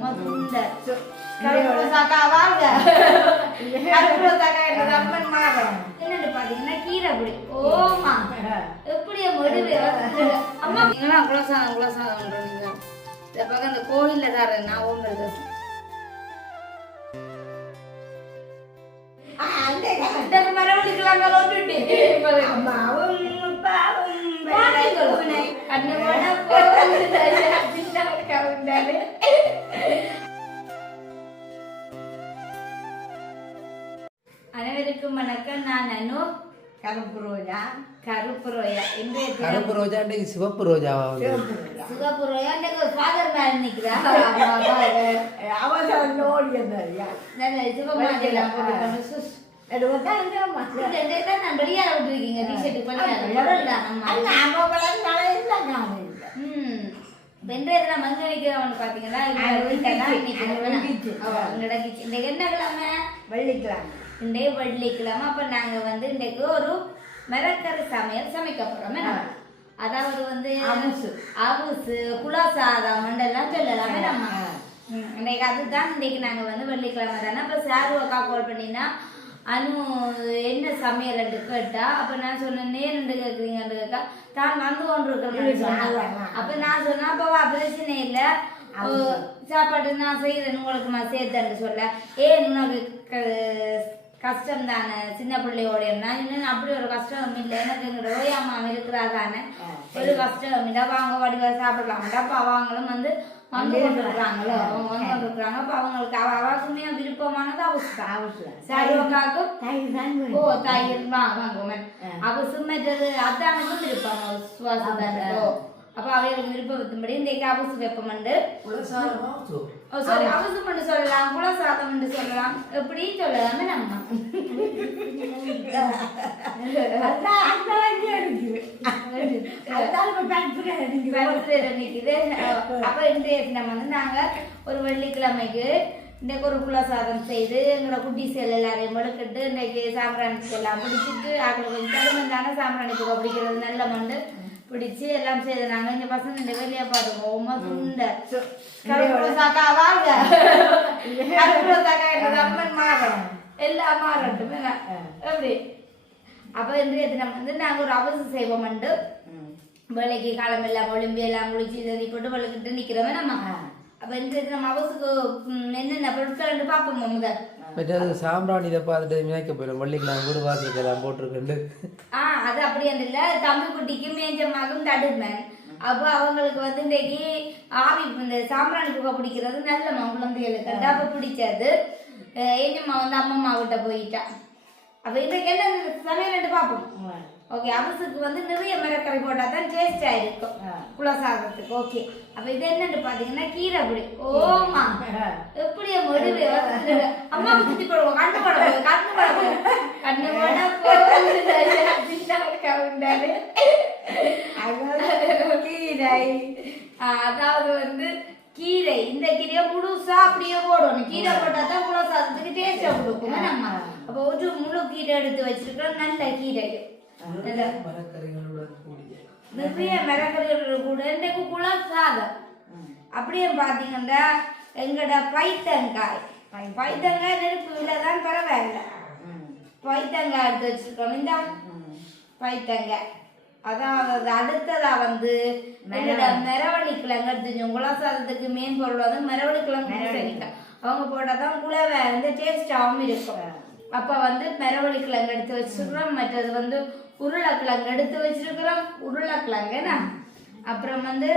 சுந்தர் கருப்பு ரோசாக்கா வாழ்க கருப்பு ரோசாக்கா என்ற அம்மன் மாறணும் என்னன்னு பாத்தீங்கன்னா கீரை பொடி ஓமா எப்படி முடிவு அம்மா நீங்களாம் குலசாதம் குலசாதம் பண்றீங்க இந்த பக்கம் இந்த கோயில்ல தர நான் அனைவருக்கும் வணக்கம். நான் அனு கருப்பு ரோஜா. கருப்பு ரோயா இன்றைய கருப்பு ரோஜா. சிவப்பு சிவப்பு ரோஜா. சிவப்பு இன்னைக்கு ஃபாதர் மேல நிக்கிறா அவசரம் பாத்தீங்கன்னா அது வெள்ளிக்கிழமை. இன்றைய வெள்ளிக்கிழமை. அப்ப நாங்க வந்து இன்றைக்கு ஒரு மிரக்கறி சமையல் சமைக்க? ஆ. அதாவது வந்து அவுசு. அவுசு குலசாதம் மண்டெல்லாம் சொல்லலாமே நம்ம. இன்னைக்கு அதுதான் இன்னைக்கு நாங்க வந்து வெள்ளிக்கிழமை தானே. அப்ப சாரு அக்கா கால் பண்ணினா அனு என்ன சமையல் கேட்டா அப்ப நான் சொன்னேன் நேரண்டு கேக்குறீங்கன்னு கேட்டா தான் வந்து கொண்டு இருக்கிறேன்னு சொன்னாங்க. அப்ப நான் சொன்னேன் அப்ப வா பிரச்சனை இல்ல. சாப்பாடு நான் செய்யறேன் உங்களுக்கு நான் சேர்த்தேன்னு சொல்ல. ஏன் உனக்கு கஷ்டம் தானே சின்ன பிள்ளையோட நான் இன்னும் அப்படி ஒரு கஷ்டம் இல்லை. எனக்கு எங்களோட ஓயாமா இருக்கிறா தானே ஒரு கஷ்டம். இல்லை வாங்க வடிவா சாப்பிடலாம்டா அப்ப அவங்களும் வந்து வந்து கொண்டிருக்கிறாங்களோ? அவங்க வந்து கொண்டிருக்கிறாங்க. அப்ப அவங்களுக்கு அவ அவக்குமே விருப்பமானது அவசியம் அவசரம் சாயோக்காக்கும் தயிர் தான் ஓ தாயிர் வாங்குவோம். அப்ப சும்மற்றது அத்தானுக்கும் விருப்பம் சுவாசம் அப்ப அவைகளுக்கு விருப்பத்தும்படி இன்றைக்கு அவசு சோ- ஓ சாரி அவசு மட்டும் சொல்லலாம். குலசாதம் என்று சொல்லலாம். எப்படி சொல்லலாமே நம்ம. அப்ப இன்றைய தினம் வந்து நாங்க ஒரு வெள்ளிக்கிழமைக்கு இன்னைக்கு ஒரு குலசாதம் செய்து எங்களோட குட்டி செல் எல்லாரையும் முழுக்கிட்டு இன்னைக்கு சாம்பிராணிக்கு எல்லாம் பிடிச்சிட்டு ஆக்கள் கொஞ்சம் கடுமன் தானே சாம்பிராணி பூவை பிடிக்கிறது நல்ல மண்டு. பிடிச்சு எல்லாம் செய்து நாங்க இந்த பசங்க இந்த வெளியே பாருங்க உமா துண்ட வாழ்க கருப்பு ரோசாக்கா என்ற அம்மன் மாறணும் எல்லாம் மாறட்டும்? எப்படி அப்ப இன்றைய தினம் வந்து நாங்க ஒரு அவசரம் செய்வோம் மண்டு வேலைக்கு காலமெல்லாம் ஒளிம்பி எல்லாம் குளிச்சு தண்ணி போட்டு வழுக்கிட்டு நிக்கிறவன் நம்ம அப்ப இந்த நம்ம அவசுக்கு என்னென்ன பொருட்கள் பார்ப்போம் முதல் மற்றது சாம்பிராணி இதை பார்த்துட்டு மிதக்க போயிடும். வள்ளிக்கலாம் வீடு வாசலுக்கு எல்லாம் போட்டிருக்கேன் ஆ அது அப்படி இல்ல. தம்பி குட்டிக்கும் மேஞ்சம்மாக்கும் தடுமன். அப்போ அவங்களுக்கு வந்து இன்னைக்கு ஆவி இந்த சாம்பிராணி புகை பிடிக்கிறது நல்லம்மா குழந்தைகளுக்கு அது அப்ப பிடிச்சது. ஏஞ்சம்மா வந்து அம்மம்மா கிட்ட போயிட்டா. அப்ப இதுக்கு என்ன சமையல் பார்ப்போம். ஓகே அவசுக்கு வந்து நிறைய மிரக்கறி போட்டா தான் டேஸ்டா இருக்கும். குலசாதத்துக்கு. ஓகே. அப்ப இது என்னன்னு பாத்தீங்கன்னா கீரை பொடி. ஓமா எப்படி முடிவு அம்மா. சுத்தி போடுவோம். கண்ணு போட கண்ணு போட கண்ணு போட கீரை. அதாவது வந்து கீரை. இந்த கீரையை முழுசா அப்படியே போடணும். கீரை போட்டா தான் குலசாதத்துக்கு டேஸ்டா கொடுக்கும். நம்ம அப்போ ஒரு முழு கீரை எடுத்து வச்சிருக்கிறோம் நல்ல கீரை. இது. மரக்கறிகளுடன் கூடிய நிறைய மிளகறிகள் கூட இன்றைக்கு குலசாதம் அப்படியே பார்த்தீங்கன்னா எங்களோட பைத்தங்காய். பைத்தங்காய். நெருப்பு விலை தான் பரவாயில்ல. பைத்தங்காய் எடுத்து வச்சிருக்கோம். இந்த பைத்தங்காய். அதாவது அடுத்ததா வந்து எங்களோட மெரவள்ளி. கிழங்கு எடுத்து குலசாதத்துக்கு மெயின் பொருள் வந்து மெரவள்ளி கிழங்கு அவங்க போட்டாதான் குலவை வந்து டேஸ்டாகவும் இருக்கும். அப்ப வந்து மெரவள்ளி கிழங்கு எடுத்து வச்சிருக்கிறோம். மற்றது வந்து உருளைக்கிழங்கு எடுத்து வச்சிருக்கிறோம். உருளைக்கிழங்கு என்ன? அப்புறம் வந்து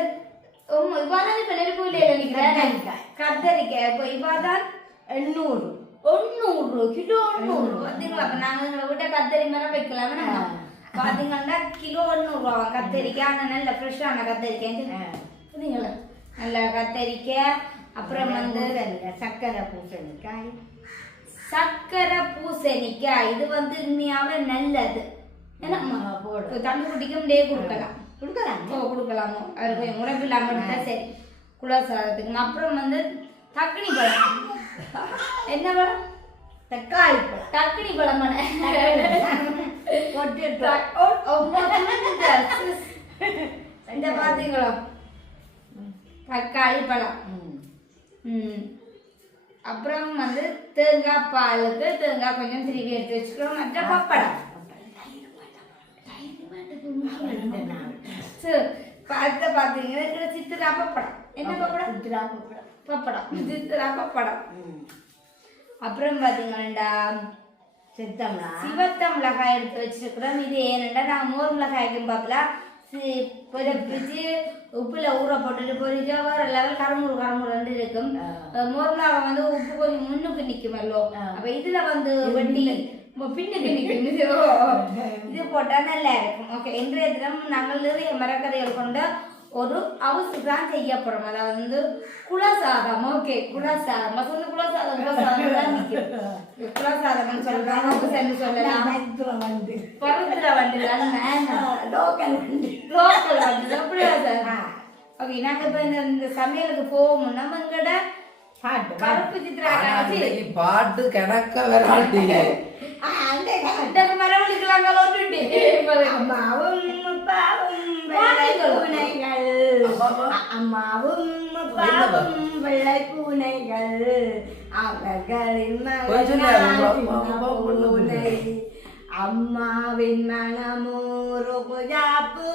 உம், இவாதான் இப்ப நெருப்பு விலையில நிக்கிறேன் கத்தரிக்காய். இப்போ இவாதான் எண்ணூறு. ஒண்ணூறு கிலோ ஒண்ணூறு பாத்தீங்களா? அப்ப நாங்க எங்களை விட்ட கத்தரி மரம் வைக்கலாமே. நம்ம பாத்தீங்கன்னா கிலோ ரூபா கத்தரிக்காய். ஆனா நல்ல ஃப்ரெஷ்ஷான கத்தரிக்காய் புரியுங்களா நல்ல கத்தரிக்காய். அப்புறம் வந்து சக்கரை பூசணிக்காய். சக்கரை பூசணிக்காய். இது வந்து உண்மையாவே நல்லது. தம்பி குட்டிக்கும் டே கொடுக்கலாம் கொடுக்கலாம் ஓ கொடுக்கலாமோ அது கொஞ்சம் முறைப்பு இல்லாமல் இருந்தா சரி குலசாதத்துக்கு அப்புறம் வந்து தக்கினி பழம் என்ன பழம் தக்காளி பழம் தக்கினி பழம் இந்த பாத்தீங்களா தக்காளி பழம். அப்புறம் வந்து தேங்காய் பாலுக்கு தேங்காய் கொஞ்சம் திருவி எடுத்து வச்சுக்கிறோம் மற்ற பப்படம் பார்த்த பார்த்தீங்கன்னா சித்திரா பப்படம் என்ன பப்படம் சித்ரா பப்படம். பப்படம் சித்திரா பப்படம் அப்புறம் பார்த்தீங்கன்னா சித்தம்னா சிவத்த மிளகாய் எடுத்து வச்சிருக்கிறோம். இது ஏனெண்டா நான் மோர் மிளகாய்க்கும் பார்க்கல பிரிச்சு உப்புல ஊற போட்டுட்டு பொரிச்சா வேற லெவல் கரமுறு கரமுறு இருக்கும். மோர் மிளகாய் வந்து உப்பு கொஞ்சம் முன்னுக்கு நிக்குமல்லோ. அப்ப இதுல வந்து வெட்டி இருக்கும். ஓகே இன்றைய தினம் நாங்கள் நிறைய மரக்கறிகள் கொண்ட ஒரு அவுசு தான் செய்ய போறோம். அதாவது வந்து குலசாதம். ஓகே குலசாதம். சொல்லு குலசாதம் குலசாதம் தான் சொல்றாங்க சொல்லலாம் வந்து வண்டிலாம் லோக்கல் வந்து லோக்கல் வண்டி. ஓகே நாங்க இப்ப இந்த இந்த சமையலுக்கு நம்ம எங்கட பாட்டு. கருப்பு சித்திரா பாட்டு வேற மரவழிக்கலாங்க ஓட்டுட்டு அம்மாவும் அம்மாவும் அப்பாவும் வெள்ளை பூனைகள் அவர்களின் பூனை அம்மாவின் மனமோ ரோஜாப்பு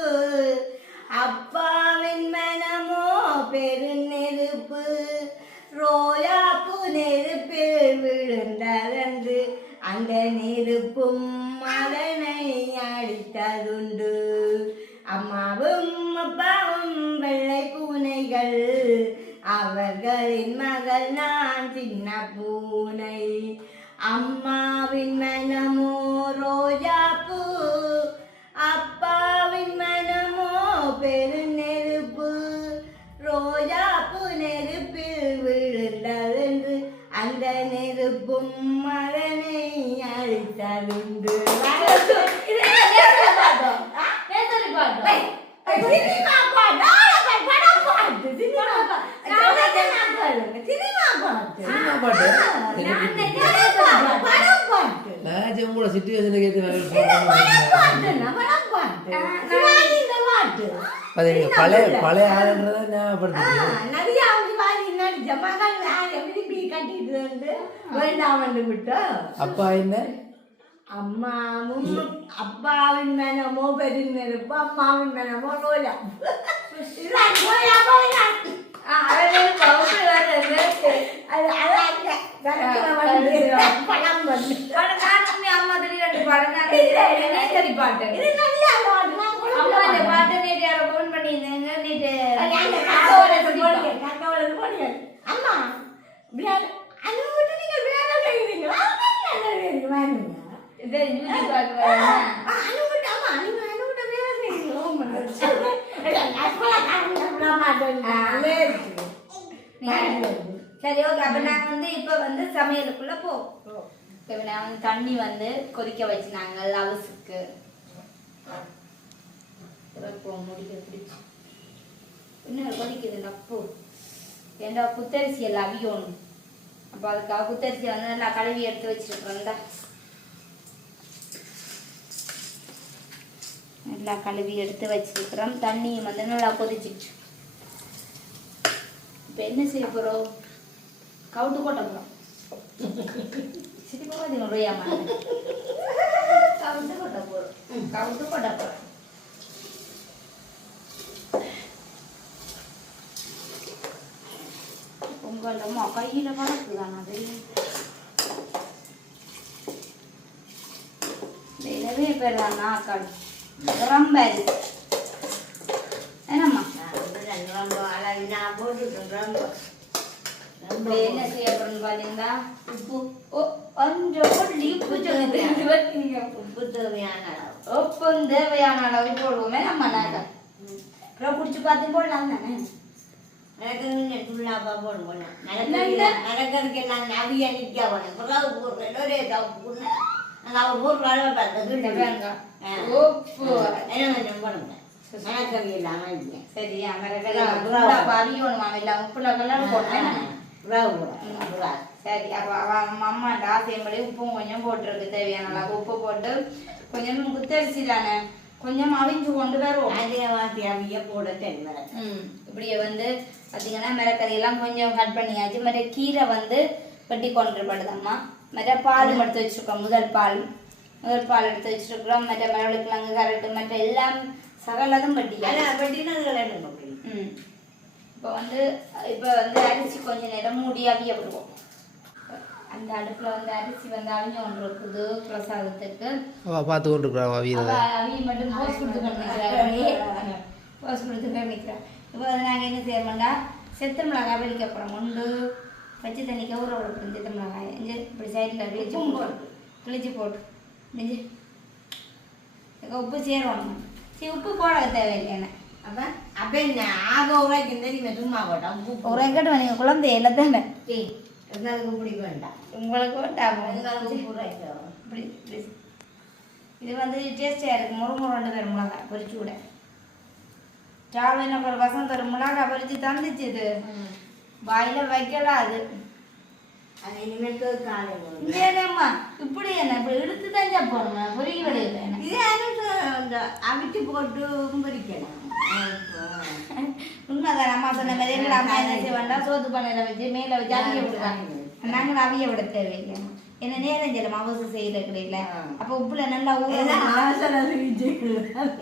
அப்பாவின் மனமோ பெருநெருப்பு அந்த உங்களோட சுச்சுவேஷனுக்கு ஏற்ற நீங்க பழைய பழைய ஆளுன்றதை ஞாபகப்படுத்தி அப்பா என்ன? அம்மாவும் அப்பாவின் மனமோ பெருநெருப்பு அம்மாவின் மனமோ ரோஜா பாட்டு. இது நல்ல அம்மா இந்த பாட்டை நேற்று யாரோ ஃபோன் பண்ணியிருந்தாங்க. நேற்று அம்மா அம்மா நீங்க அனு விட்டு பிளாக் செய்வீங்க ஓ சரி ஓகே அப்போ நாங்கள் வந்து இப்போ வந்து சமையலுக்குள்ளே போவோம் இப்போ நான் வந்து தண்ணி வந்து கொதிக்க வச்சுனாங்க லவஸுக்கு இப்போ முடிக்க பிடிச்சி. இன்னும் கொதிக்குது நப்பு ஏண்டா குத்தரிசி எல்லாம் அவியணும் அப்போ அதுக்காக குத்தரிசி வந்து நல்லா கழுவி எடுத்து வச்சிருக்கோம்டா நல்லா கழுவி எடுத்து வச்சிருக்கிறோம். தண்ணியும் வந்து நல்லா கொதிச்சிட்டு இப்போ என்ன செய்ய போகிறோம் கவுட்டு கொட்ட போகிறோம் சிரிப்பாக நிறையா கவுட்டு கொட்ட போகிறோம் கவுட்டு கொட்ட போகிறோம் உங்கள் கையில் வளர்க்குதான் அது? நிறைய பேர் தான் நாக்காடு ரொம்ப இப்போ என்ன செய்ய போறோம்னு பார்த்தீங்கன்னா உப்பு ஓ கொஞ்சம் போட்டு உப்பு வரைக்கும் உப்பு தேவையான உப்பு தேவையான அளவு போடுவோமே நம்ம நாங்கள் அப்புறம் குடிச்சு பார்த்து போடலாம் தானே நடக்கிறதுக்கு ஃபுல்லாக போடுவோம்? நடக்கிறதுக்கு எல்லாம் நவிய நிற்க வேணும் புறாவு போடுறேன் ஒரே தப்பு வர இந்த பாருங்க. பார்த்தது உப்பு என்ன கொஞ்சம் சரி. அவியணும் எல்லாம் உப்புல கலர் போட்டேன். சரி அப்போ அவன் அம்மாண்ட ஆசையம்படி உப்பும் கொஞ்சம் போட்டுருக்கு. தேவையான அளவு உப்பு போட்டு கொஞ்சம் குத்தரிசி தானே கொஞ்சம் அவிஞ்சு கொண்டு வருவோம். அதிகவாசி அவிய போட தெரியல இப்படியே வந்து பார்த்தீங்கன்னா மிளகறியெல்லாம் கொஞ்சம் கட் பண்ணியாச்சு. மற்ற கீரை வந்து வெட்டி கொண்டுபடுதம்மா மற்ற பால் எடுத்து வச்சிருக்கோம். முதல் பால். முதல் பால் எடுத்து வச்சிருக்கிறோம். மற்ற மிளகுக்கிழங்கு கரட்டு மற்ற எல்லாம் சகலதும் அதான் வெட்டினதுகள் எடுங்க அப்படி ம். இப்போ வந்து இப்போ வந்து அரிசி கொஞ்ச நேரம் மூடி அவிய விடுவோம். அந்த அடுப்பில் வந்து அரிசி வந்து அவிஞ்சு கொண்டு இருக்குது பிரசாதத்துக்கு பார்த்து கொண்டு இருக்கிறா அவ வீரத அவிய மட்டும் போஸ் கொடுத்து நிற்கிறாங்க போஸ் கொடுத்து நிற்கிறேன் இப்போ வந்து நாங்கள் என்ன செய்யறோம்டா செத்த மிளகாய் வெளிக்க போகிறோம் உண்டு பச்சை தண்ணிக்கு ஊற விடப்படும் செத்த மிளகாய். இங்கே இப்படி சைடில் கிழிச்சு போட்டு கிழிச்சு போட்டு. இதுக்கு உப்பு சேரணும். சரி உப்பு போட தேவையில்லை அப்ப அப்ப என்ன ஆக உரைக்கு தெரியுமே சும்மா போட்டோம் ஒரு எங்கிட்ட நீங்கள் குழந்தை இல்லை தானே. எங்களுக்கு பிடிக்க வேண்டாம். உங்களுக்கு வேண்டாம். உரைக்கும் இப்படி இப்படி. இது வந்து டேஸ்டியாக இருக்கு. முறு முருண்டு தரும் மிளகாய் பொரிச்சு விட சாவு என்ன ஒரு வசம் தரும் மிளகாய் பொரிச்சு தந்துச்சு இது. வாயில வைக்கலாம் அது என்னம்மா இப்படி என்ன? இப்படி இழுத்து தான் பொரிய கிடையாது என்ன? இது அவிச்சு போட்டு பொரிக்கணும் உண்மைதான். அம்மா சொன்ன மாதிரி எங்களை அம்மா என்ன செய்ய வேண்டாம் சோத்து பண்ணையில வச்சு மேல வச்சு அவிய விடுவாங்க நாங்களும் அவிய விட தேவையில்லை. என்ன நேரம் செல்லும் அவசரம் செய்யல கிடையில அப்ப உப்புல நல்லா ஊற எல்லாம் அவசர சிகிச்சை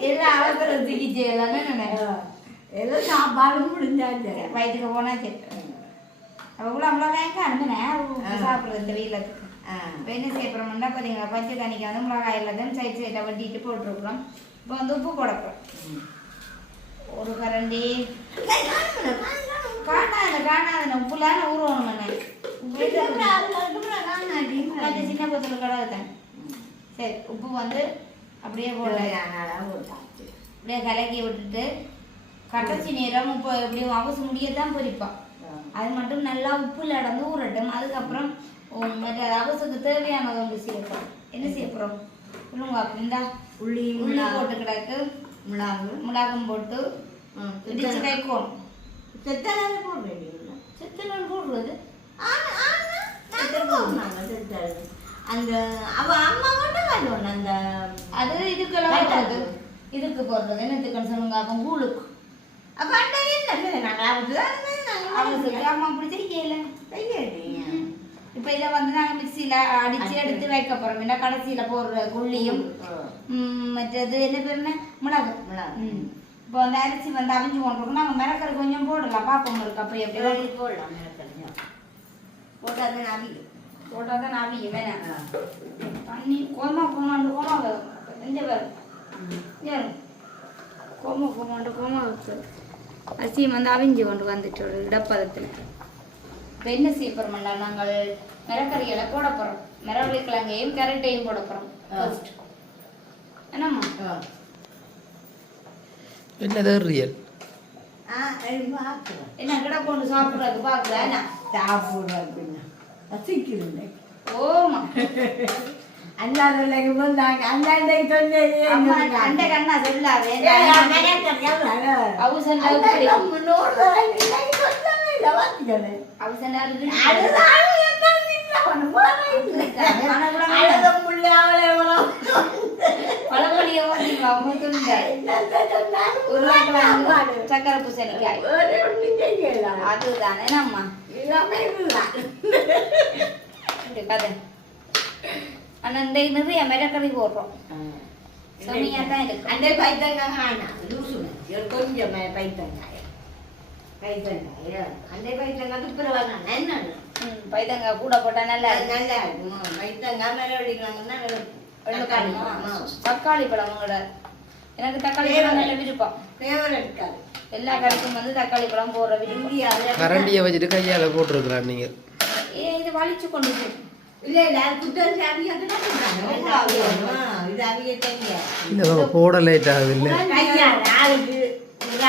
எல்லாம் செய்யலாம்னு நினைக்கிறேன் எல்லாம் சாப்பாடு முடிஞ்சாச்சு. வயிற்றுக்கு போனா சரி. அப்போ கூட அவ்வளோ வேங்க அனுப்புனே சாப்பிட்றது இந்த வெயிலத்துக்கு என்ன செய்ய போகிறோம்னா பார்த்தீங்களா பச்சை தண்ணிக்கு வந்து மிளகாய் எல்லாத்தையும் சைட் சைடில் வெட்டிட்டு போட்டுருக்குறோம். இப்போ வந்து உப்பு போடப்போம் ஒரு கரண்டி. காணாது காணாது உப்புலான ஊறணும் என்ன சின்ன கொத்தல் கடவை தான் சரி உப்பு வந்து அப்படியே போட அப்படியே கலக்கி விட்டுட்டு கடைசி நேரம் இப்போ எப்படியும் அவசரம் முடியத்தான் பொரிப்பான் அது மட்டும் நல்லா உப்புல அடந்து ஊறட்டும். அதுக்கப்புறம் மற்ற அவசுக்கு தேவையானது ஒன்று சேர்ப்போம். என்ன போகிறோம் சொல்லுங்க அப்படின்டா உள்ளி உள்ளி போட்டு கிடக்கு. மிளகு மிளகும் போட்டு இடிச்சு வைக்கணும் செத்தனால போடுறீங்க சித்தனன் போடுறது? அந்த அவ அம்மா மட்டும் காட்டுவாங்க அந்த அது இதுக்கெல்லாம் போடுறது. இதுக்கு போடுறது. என்னத்துக்குன்னு சொல்லுங்க. அப்போ கூழுக்கு. அப்ப அந்த என்ன? நாங்கள் அவருக்கு அவசுக்கு அம்மா செய்யல இப்போ இதை வந்து நாங்கள் மிக்சியில் அடித்து எடுத்து வைக்க போகிறோம் என்ன கடைசியில் போடுற குள்ளியும் மற்றது என்ன பேர் என்ன? மிளகு. மிளகு. இப்போ அந்த அரிசி வந்து அவிஞ்சு கொண்டிருக்கோம் நாங்கள் மிளகறி கொஞ்சம் போடலாம். பார்ப்போம் இருக்கு அப்படி எப்படி போடலாம் போட்டால் அவியும். போட்டால் தான் அவியும். வேணாம். தண்ணி கோமா கோமாண்டு கோமா எந்த பேர் ஏன்? கோமா கோமாண்டு கோமா வைக்கு அரிசியும் வந்து அவிஞ்சு கொண்டு வந்துட்டு ஒரு இடப்பதத்தில். இப்போ என்ன செய்ய போகிறோம்னா நாங்கள் மிளகறிகளை போட போகிறோம் மிளகு கிழங்கையும் கேரட்டையும் போட போகிறோம் ஃபர்ஸ்ட் என்னம்மா? என்னது ரியல் ஆ பார்க்குறேன் என்ன கிட கொண்டு சாப்பிட்றது பார்க்கல என்ன? சாப்பிடுறது ஓமா அல்லாத சக்கரை பூசணிக்காய் அதுதானே அம்மா கதை ஆனா இந்த நிறைய மிளகறி போடுறோம் செம்மையா தான் இருக்கு அந்த பைத்தங்காய் காணாம் லூசு கொஞ்சம் பைத்தங்காய் பைத்தங்காய் அந்த பைத்தங்காய் துப்புரவாங்க என்னன்னு ம், பைத்தங்காய் கூட போட்டா நல்லா நல்லா இருக்கும் பைத்தங்காய் மேலே வெடிக்கிறாங்கன்னா? தக்காளி பழம் உங்களோட எனக்கு தக்காளி பழம் நல்ல விருப்பம் எல்லா கறிக்கும் வந்து தக்காளி பழம் போடுற இந்தியாவில் கரண்டியை வச்சுட்டு கையால் போட்டிருக்கிறான் நீங்கள் ஏ இது வலிச்சு கொண்டு போட லேட் ஆகுது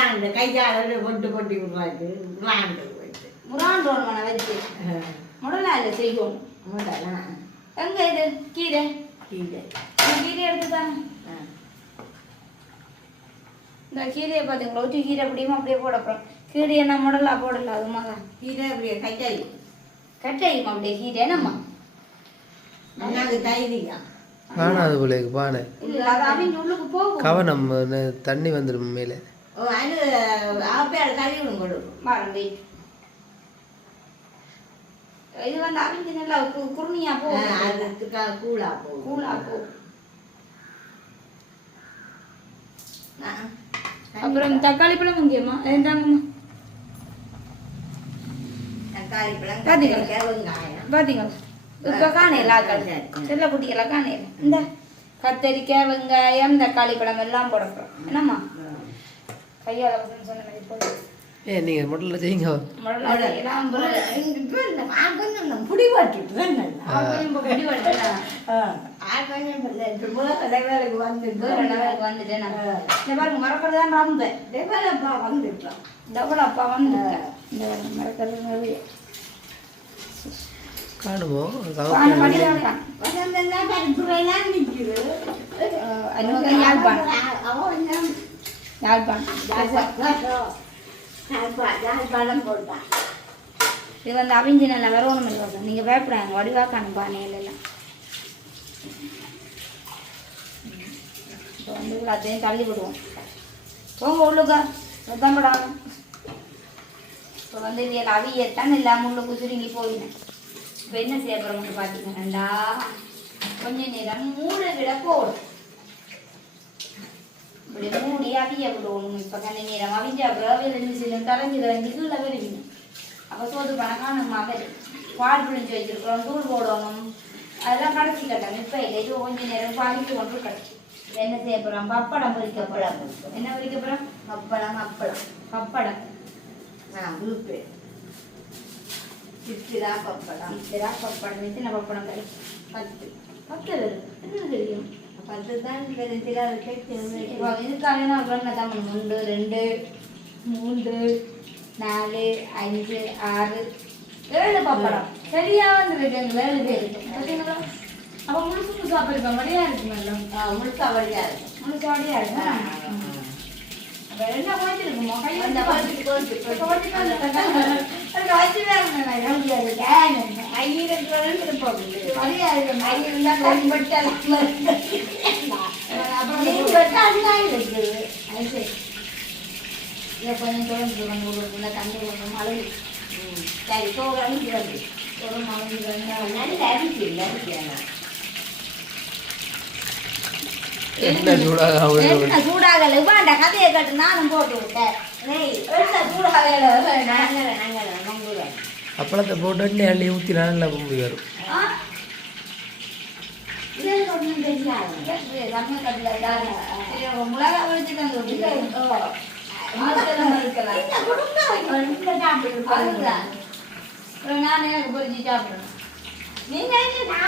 இல்லை கையால கொண்டு கொட்டி விடுவாரு விளாண்டு போயிட்டு முரான் ரோன் வச்சு முதலாம் எங்க இது கீரை கீரை இந்த கீரையை பார்த்தீங்களா ஊற்றி கீரை அப்படியுமா அப்படியே போட போகிறோம் கீரையை நான் முடலா போடல அது மாதிரி கீழே அப்படியே கையாளி கட்டையுமா அப்படியே கீரை என்னம்மா காணாது போல இருக்கு பானை. கவனம் தண்ணி வந்துடும் மேலே. இது வந்து அவங்க நல்லா குருணியா போகும். கூலா போகும். கூலா போகும். அப்புறம் தக்காளி பழம் முக்கியமா இருந்தாங்கம்மா தக்காளி பழம் பாத்தீங்களா? பாத்தீங்களா? இப்ப காணையில செல்ல குட்டிகளா காணையில இந்த கத்தரிக்காய் வெங்காயம் தக்காளி பழம் எல்லாம் போடப்போம் என்னம்மா? கையால சொன்ன மாதிரி போடு. ஏ செய்யுங்க முதல்ல எல்லாம் போடு. இப்ப இந்த ஆப்பம் நான் புடி போட்டுட்டு வேணும் அவன் இப்ப முடி வெட்டலாம். ஆப்பம் இப்போ முதல் லெவலுக்கு வந்துட்டு வேற லெவலுக்கு வந்துட்டேன் நான். இந்த பாருங்க மறக்கிறது தான் ரொம்ப டெவலப்பா வந்துட்டோம் டபுள் அப்பா வந்து இந்த மறக்கிறது போட்டான் இது வந்து அவிஞ்சு நல்லா வரணும் இல்லை நீங்க பயப்படாங்க வடிவா காணும் பானையில எல்லாம் இப்போ வந்து எல்லாத்தையும் தள்ளி விடுவோம் போங்க உள்ளுக்கா தம்படாங்க இப்போ வந்து இதில் அவியத்தான் இல்லாமல் உள்ளுக்கு சுருங்கி போயினேன் இப்போ என்ன செய்ய போகிறோம்னு பார்த்தீங்கன்னா கொஞ்ச நேரம் மூட விட போடும் இப்படி மூடி அவிய விடுவோம். இப்போ கண்ண நேரம் அவிஞ்ச அப்புறம் ரெண்டு சில கரைஞ்சி கரைஞ்சி கீழே வருவீங்க அப்போ சோது பணக்கான மகள் பால் பிழிஞ்சு வச்சிருக்கிறோம் தூள் போடணும். அதெல்லாம் கடைச்சி கட்டணும் இப்போ இல்லை இது கொஞ்ச நேரம் பாதிக்கு கொண்டு கடைச்சி என்ன செய்ய போகிறோம் பப்படம் பொறிக்க போகிறோம் என்ன பொறிக்க போகிறோம் பப்படம் அப்பளம். பப்படம். ஆ உளுப்பு சித்திரா பப்படம் இத்தரா பப்படம் எத்தனை பப்படம் கறி பத்து பத்து என்ன தெரியும் பத்து தான் தெரிஞ்சில இப்போ இதுக்காக நான் பண்ண தமிழ் ஒன்று ரெண்டு மூன்று நாலு அஞ்சு ஆறு ஏழு பப்படம் சரியா வந்துருக்கு எங்க ஏழு பேருக்கு பார்த்தீங்களா அப்போ முழுசு முழுசு சாப்பிடுப்பேன் வடியா இருக்கு மேடம் முழுக்க வழியா இருக்கும் முழுசு வடியா இருக்கு அப்போ என்ன குறைஞ்சிருக்குமோ கையில் கொஞ்சம் தொடர்ந்து வந்து கொடுக்குள்ள தண்ணி கொஞ்சம் அழுகு சரி. வந்து ஒரு மழை வந்து நல்ல அரிசி இல்லை அரிசி ஆனால் என்ன சூடாக சூடாகல வேண்ட கதையை கட்டு நானும் போட்டு விட்டேன். அப்பளத்தை போட்டு அள்ளி ஊற்றி நல்லா பொம்பி வரும் நானே எனக்கு பொறிச்சு சாப்பிடணும்? நீங்க இங்க சாப்பிட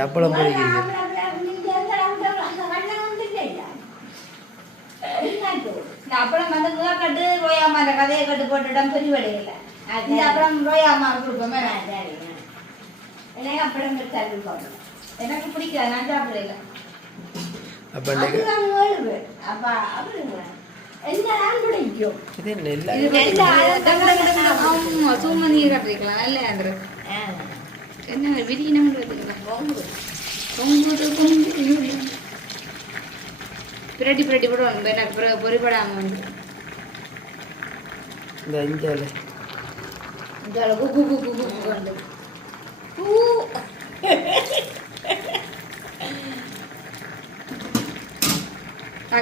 அப்பளம் பொரிக்கிறீங்க இந்த அப்பளம் வந்து முகக்கட்டு ரோயாமா அந்த கதையை கட்டு போட்டுட்டோம் பெரிய வடையில இந்த அப்பளம் ரோயாமா கொடுப்போமே எனக்கு பிடிக்காது நான் சாப்பிடல அப்போ இன்னைக்கு இது என்ன இல்லை இது வெள்ளை ஆமா சும்மா நீர் கட்டிருக்கலாம் நல்ல ஆந்திர என்ன விரியினம் பிரட்டி பிரட்டி போடுவாங்க எனக்கு பிறகு பொறிப்படாம வந்து. இந்த இஞ்சால இந்த குக்கு குக்கு குக்கு வந்து.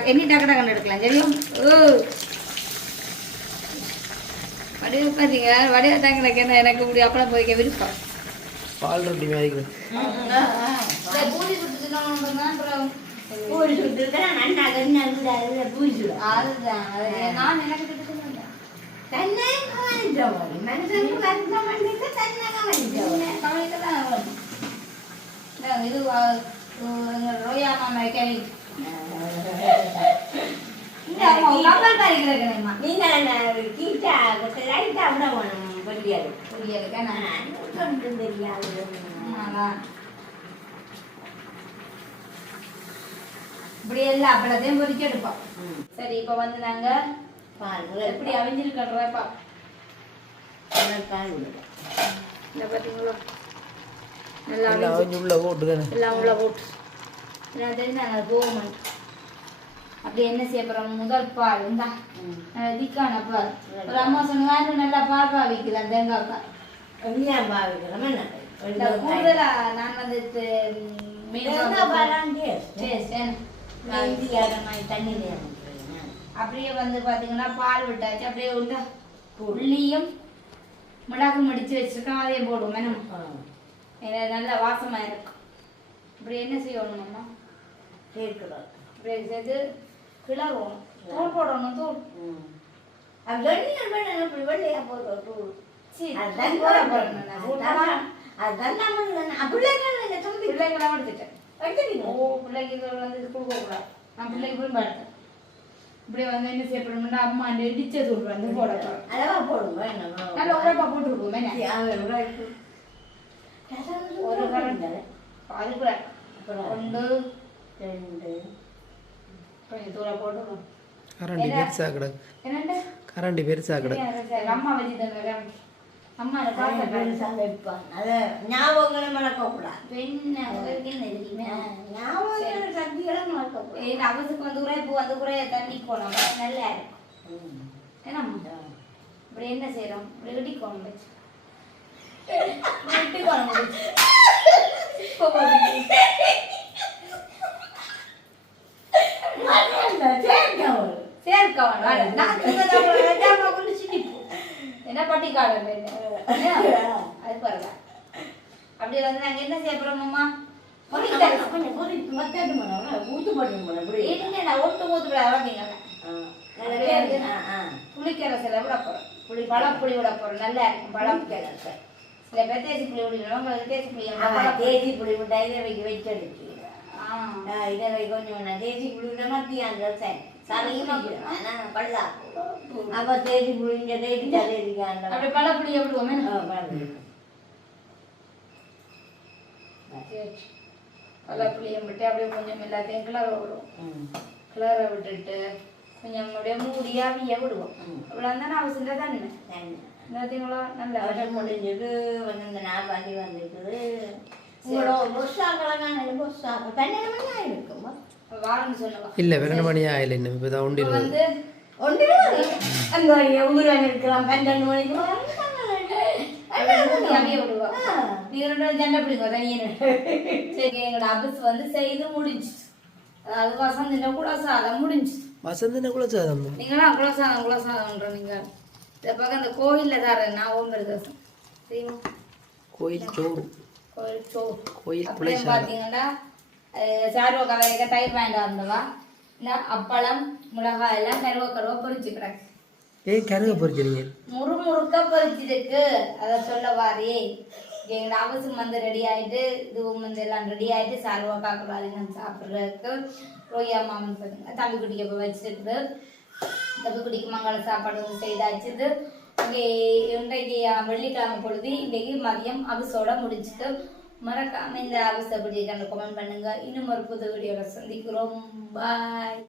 எண்ணி டக்கு டக்குன்னு எடுக்கலாம் சரியா? ஓ. வடிவ பார்த்தீங்க வடிவ தாங்க என்ன எனக்கு இப்படி அப்பளம் போய்க்க விருப்பம். பால் ரொட்டி மாதிரி பூரி கொடுத்துட்டு அப்புறம் அதுதான். அது இது ரோயா மாமா இந்த கப்பல் நான் ஆமா. இப்படி எல்லா அப்பளத்தையும் பொரிச்சு எடுப்போம். சரி இப்போ வந்து நாங்க பால் எப்படி இந்த பார்த்தீங்களா நல்லா உள்ள போட்டு எல்லாம் உள்ள போட்டு எனக்கு தெரிஞ்சு நாங்கள் கவர்மெண்ட் அப்படி என்ன செய்ய போகிறோம் முதல் பால் இந்தா. நல்ல திக்கான பால். ஒரு அம்மா சொன்னாங்க நல்லா பால் பாவிக்கலாம் தேங்காய் பால். வெளியே பாவிக்கிறோம் என்ன? கூடுதலா நான் வந்து அப்படியே வந்து பாத்தீங்கன்னா பால் விட்டாச்சு. அப்படியே உள்ள உள்ளியும் மிளகு மடிச்சு வச்சிருக்கோம் அதையும் போடுவோம் என்ன? நல்ல வாசமா இருக்கும். இப்படி என்ன செய்யணும் சேர்க்கிறோம் இப்படி சேர்த்து கிளறுவோம். தூள் போடணும் தூள். வெண்ணியல் வேணும் இப்படி வெள்ளையா போடுறோம் தூள். சீ, அதான் தூள் போட போறேன் நான். தூள் போடா. அதான் நம்ம அப்படியே இந்த தம்பி பிள்ளைங்களாம் எடுத்துட்டேன் எடுத்துட்டீங்க ஓ பிள்ளைக்கு வந்து இது கொடுக்க கூடாது. நான் பிள்ளைக்கு விரும்ப எடுத்தேன் இப்படியே வந்து என்ன செய்யப்படும்னா அம்மா அந்த இடிச்ச தூள் வந்து போட போறேன் அளவா போடுங்க என்ன நல்ல உழைப்பா போட்டுருக்கோம் என்ன? ஒரு கரண்ட் அது கூட ஒன்று ரெண்டு கொஞ்சம் தூரம் போட்டுருக்கோம் கரண்டி பெருசா கிடக்கு என்னண்டு? கரண்டி பெருசா கிடக்கு அம்மா வச்சு தந்த அம்மா அதை பார்த்த பெருசா வைப்பான் அதை ஞாபகங்களை மறக்கக்கூடாது. பெண்ணை ஞாபகங்கள் சக்திகளை மறக்கக்கூடாது. ஏய், அவசுக்கு வந்து உரைப்பு வந்து உரைய தண்ணி போனோம் நல்லா இருக்கும். என்னம்மா? இப்படி என்ன செய்யறோம் இப்படி இடிக்கணும் வச்சு. இப்படி இடிக்கணும் வச்சு இப்போ போடுங்க. சேர்க்க வேணாம். நான் சொன்னதை அப்புறம் வேண்டாமா கொண்டு சிரிப்பு. என்ன? என்ன? அது பரவாயில்ல. அப்படி வந்து நாங்க என்ன செய்ய போறோம் அம்மா புளிக்கரை சில விட போறோம். புளி பழப்புளி விட போறோம். நல்லா இருக்கும் பழப்புக்கரை சில பேர் தேசி புளி விடுவோம் உங்களுக்கு தேசி புளி தேசி புளி விட்டா இதை வைக்க வச்செடுக்கு கொஞ்சம் தேசி புளி விட மத்தியான் சரியுமா பல்லா. அப்ப தேசி புளி இங்க தேசி தேசிக்காண்ட அப்படி பழப்புளியை விடுவோம் பழப்புளியை விட்டு அப்படியே கொஞ்சம் எல்லாத்தையும் கிளற விடுவோம். கிளற விட்டுட்டு கொஞ்சம் அப்படியே மூடி ஆவிய விடுவோம். இவ்வளோ இருந்தால் அவசியம் தான் நல்லா அவசரம் முடிஞ்சது வந்து இந்த வந்துருக்குது. பொஸ்ஸாக்க பன்னெண்டு மணி இல்ல ஆயில இன்னும். இப்பதான் இப்ப ஒண்டிடுவது வந்து ஒன்று அந்த ஊரன் இருக்கலாம். பன்னெண்டு மணிக்கு. மூடி ஆவிய விடுவா. நீங்க ரெண்டு பேரும் சண்டை பிடிங்க தனியே சரி எங்களோட அபிஸ் வந்து செய்து முடிஞ்சு வசந்தின வசந்தன கூட சாதம் நீங்களாம் குலசாதம்? குலசாதம்ன்ற நீங்க? இந்த பக்கம் இந்த கோயில்ல தர நான் சரிங்களா கோயில் சோறு. கோயில் அப்படியே பார்த்தீங்கன்னா சார்வ கவலைக்க தயிர் வாங்கிட்டு வந்தவா இந்த அப்பளம் மிளகாய் எல்லாம் கருவ கருவ பொரிச்சு கிடக்கு. ஏய் கருக பொறிக்கிறீங்க. முறுமுறுக்க பொரிச்சிருக்கு அதை சொல்ல வாரி. எங்களோட அவசியம் வந்து ரெடி ஆயிட்டு இதுவும் வந்து எல்லாம் ரெடி ஆயிட்டு சார்வா காக்குறாங்க சாப்பிட்றதுக்கு ரோயா மாமன் தம்பி குட்டிக்கு போய் வச்சிருக்கு தம்பி குட்டிக்கு மங்கள சாப்பாடு செய்தாச்சுது இங்கே இன்றைக்கு வெள்ளிக்கிழமை பொழுது இன்றைக்கு மதியம் அவிசோட முடிச்சுட்டு மறக்காம இந்த அவிசை எப்படி கமெண்ட் பண்ணுங்க. இன்னும் ஒரு புது வீடியோவில் சந்திக்கிறோம். பாய்